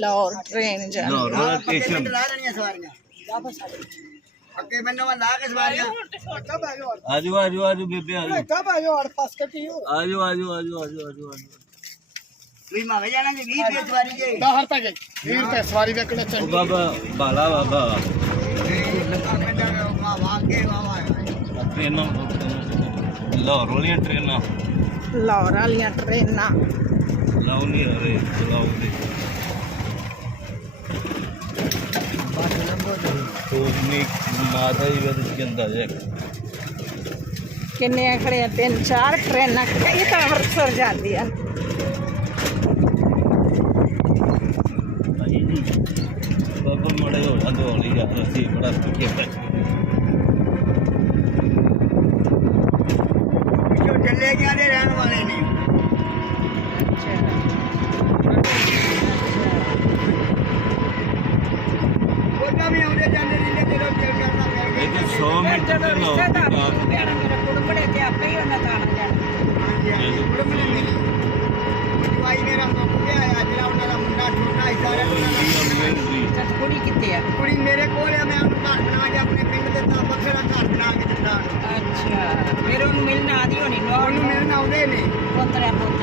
Lahore train ਜਾ ਲਾਹੌਰ ਵਾਲਾ station ਲਾ ਲੈਣੀਆਂ ਸਵਾਰੀਆਂ। ਪੱਕੇ ਬੰਨੋਂ ਮੈਂ ਲਾ ਕੇ ਸਵਾਰੀਆਂ। ਆਜੋ ਆਜੋ ਆਜੋ ਬੇਬੇ ਆਜੋ। ਕਬ ਆਇਓ ਹੜ ਫਸ ਕੇ ਕੀ ਹੋ? ਆਜੋ ਆਜੋ ਆਜੋ ਆਜੋ ਆਜੋ ਆਜੋ। ਵੀ ਮਾਵੇ ਜਾਣਾ ਜੀ 20 ਰੁਪਏ ਸਵਾਰੀ ਜੇ। 10 ਰੁਪਏ ਗਈ 20 ਰੁਪਏ ਸਵਾਰੀ ਦੇ ਕਿਹੜੇ ਚੰਗੀ ਬਾਬਾ ਬਾਲਾ ਬਾਬਾ। ਟ੍ਰੇਨਾਂ ਲਾਹੌਰ ਵਾਲੀਆਂ ਟ੍ਰੇਨਾਂ। ਲਾਹੌਰ ਵਾਲੀਆਂ ਟ੍ਰੇਨਾਂ। चलाओ नहीं अरे चलाओ नहीं तो माता ही। बस किन्ने खड़े तीन चार ट्रेन कई तो अमृतसर जाती है। बाबा मड़े हो जाते बड़ा ਕਰਨਾ ਪੈ ਇਹ ਗਿਆ ਤਾਂ 100 ਮਿੰਟ ਤੇ ਲਾਹੌਰ ਦੀ ਬਾਤ ਮੇਰਾ ਕੁੜਮੜੇ ਤੇ ਆਪੇ ਹੀ ਉਹਨਾਂ ਤਾਂ ਭਾਈ ਮੇਰਾ ਮੁੱਕ ਗਿਆ ਆ ਜਿਹੜਾ ਉਹਨਾਂ ਦਾ ਮੁੰਡਾ ਛੋਟਾ ਹੀ ਸਾਰਾ ਉਹਨਾਂ ਦਾ ਕੁੜੀ ਕਿੱਥੇ ਆ? ਕੁੜੀ ਮੇਰੇ ਕੋਲ ਆ ਮੈਂ ਉਹਨੂੰ ਘਰ ਬਣਾ ਕੇ ਆਪਣੇ ਪਿੰਡ ਦੇ ਤਾਂ ਵੱਖਰਾ ਘਰ ਬਣਾ ਕੇ ਦਿੱਤਾ ਅੱਛਾ ਫਿਰ ਉਹਨੂੰ ਮਿਲਣ ਆਦੀ ਹੋਣੀ ਉਹਨੂੰ ਮਿਲਣ ਆਉਂਦੇ ਨੇ। ਪੁੱਤਰਾ ਪੁੱਤ।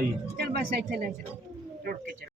ਆਏ ਚਲ ਬਸ ਇੱਥੇ ਲੈ ਚਲੋ ਟੁੱਟ ਕੇ ਚੱਲ।